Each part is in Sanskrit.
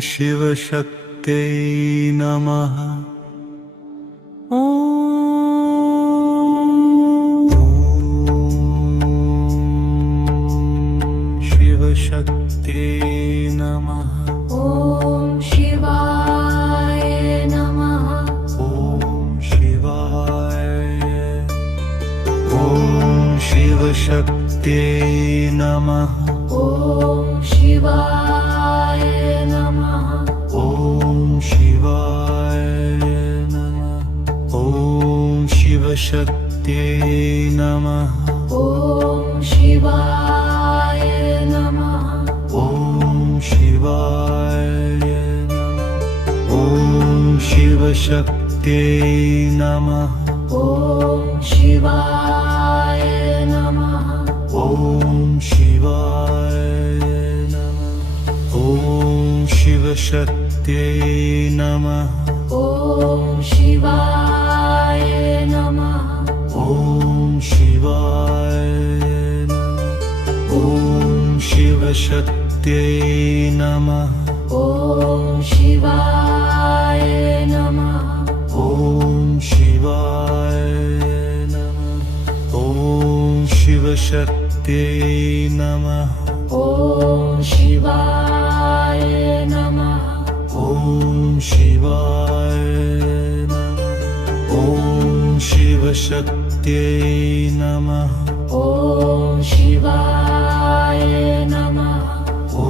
शिवशक्त्यै नमः। शिवशक्त्यै नमः। ॐ शिवाय नमः। शिवशक्त्यै नमः। ॐ शिवाय नमः। ॐ शिवाय नमः। ॐ शिवशक्त्यै नमः। ॐ शिवाय नमः। ॐ शिवाय नमः। ॐ शिवशक्त्यै नमः। ॐ शिवाय नमः। ॐ शिवाय नमः। ॐ शिवशक्त्यै नमः। ॐ शिवाय नमः। ॐ शिवाय नमः। ॐ शिवशक्त्यै नमः। ॐ शिवाय नमः। ॐ शिवाय नमः। ॐ शिवशक्त्यै नमः। ॐ शिवाय नमः। ॐ शिवाय नमः। ॐ शिवशक्त्यै नमः। ॐ शिवाय नमः। ॐ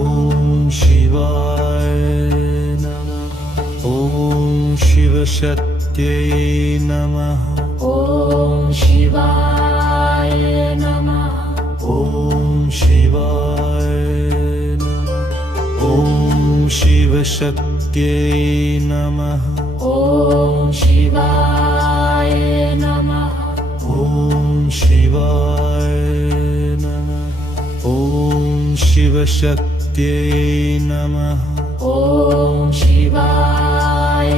शिवाय नमः। ॐ शिवशक्त्यै नमः। ॐ शिवाय नमः। ॐ शिवाय नमः। ॐ शिवशक्त्यै नमः। ॐ शिवाय नमः। ॐ शिवाय नमः। ॐ शिवशक्त्यै नमः। ॐ शिवाय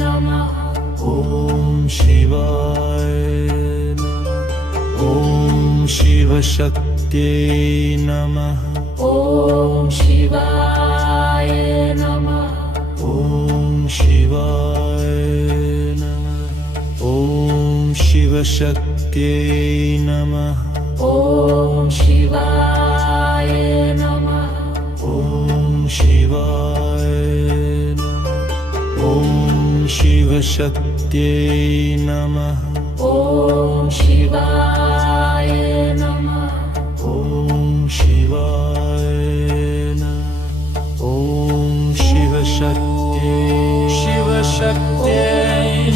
नमः। ॐ शिवाय नमः। ॐ शिवशक्त्यै नमः। ॐ शिवाय नमः। ॐ शिवाय नमः। ॐ शिवशक्त्यै नमः। ॐ शिवाय नमः। ॐ शिवाय नमः। ॐ शिवशक्त्यै नमः। ॐ शिवाय नमः। ॐ शिवाय नमः। ॐ शिवशक्त्यै नमः। ॐ शिवाय नमः। ॐ शिवाय शिवशक्त्यै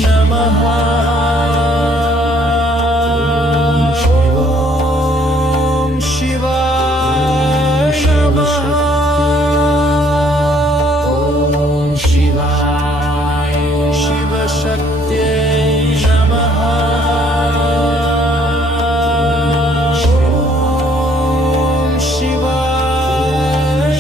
नमः। ॐ शिवाय नमः। ॐ शिवाय शिवशक्त्यै नमः। ॐ शिवाय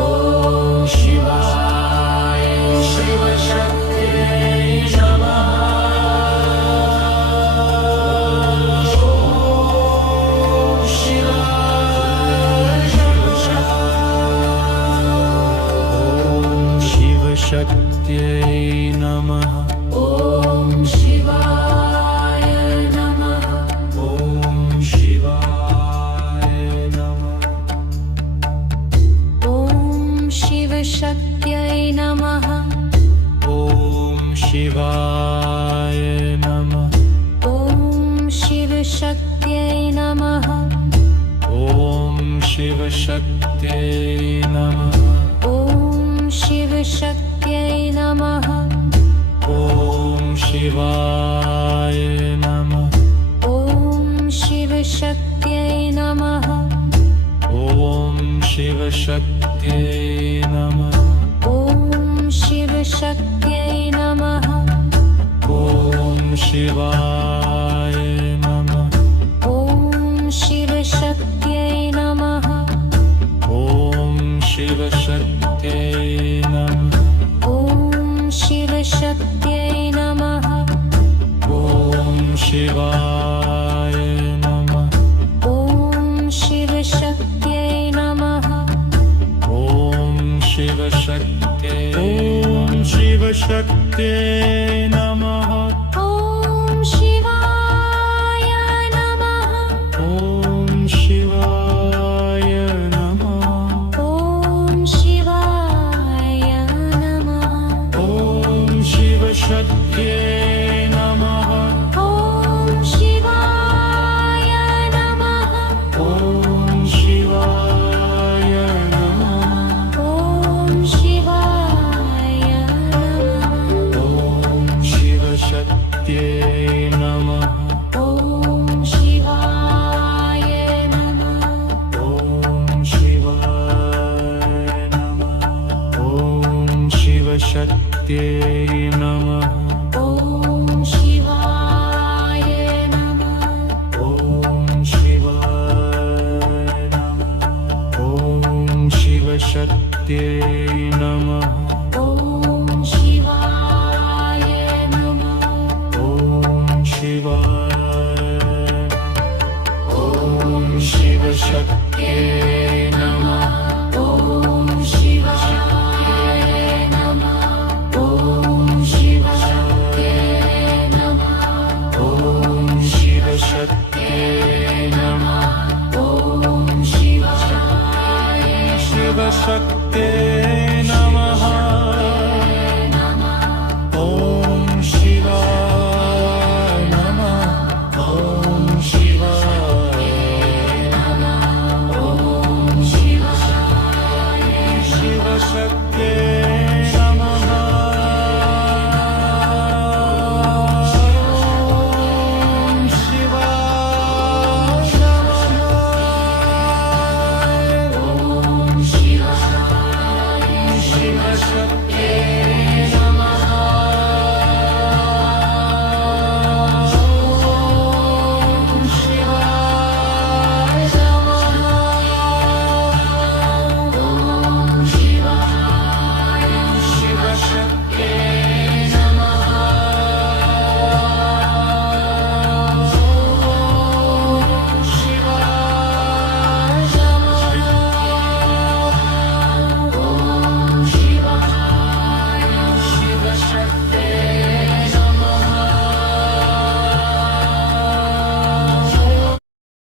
ॐ शिवाय शिवशक्त्यै नमः। ॐ शिवाय शिवशक्त्यै नमः। ॐ शिवाय नमः। ॐ शिवाय नमः। ॐ शिवशक्त्यै नमः। ॐ शिवाय नमः। ॐ शिवशक्त्यै नमः। ॐ शिवशक्त्यै नमः। ॐ शिवशक्त्यै नमः। ॐ शिवाय नमः। ॐ शिवशक्त्यै नमः। ॐ शिवशक्त्यै नमः। ॐ शिवशक्त्यै नमः। ॐ शिवाय नमः। ॐ शिवशक्त्यै नमः। शिवशक्त्यै नमः ॐ शिवशक्त्यै नमः ॐ शिवाय नमः ॐ शिवशक्त्यै नमः ॐ शिवशक्त्यै नमः ॐ शिवाय नमः ॐ शिवाय नमः ॐ शिवाय नमः ॐ शिवशक्त्यै नमः ॐ शिवाय नमः ॐ शिवाय नमः ॐ शिवाय नमः ॐ शिवशक्त्यै नमः ॐ शिवाय नमः ॐ शिवाय नमः ॐ शिवशक्त्यै नमः ॐ शिवाय नमः ॐ शिवाय नमः ॐ शिवशक्त्यै नमः ॐ शिवाय नमः ॐ शिवाय ॐ शिवशक्त्यै नमः ॐ शिवाय नमः ॐ शिवशक्त्यै नमः ॐ शिवशक्त्यै नमः ॐ शिवाय शिवशक्त्यै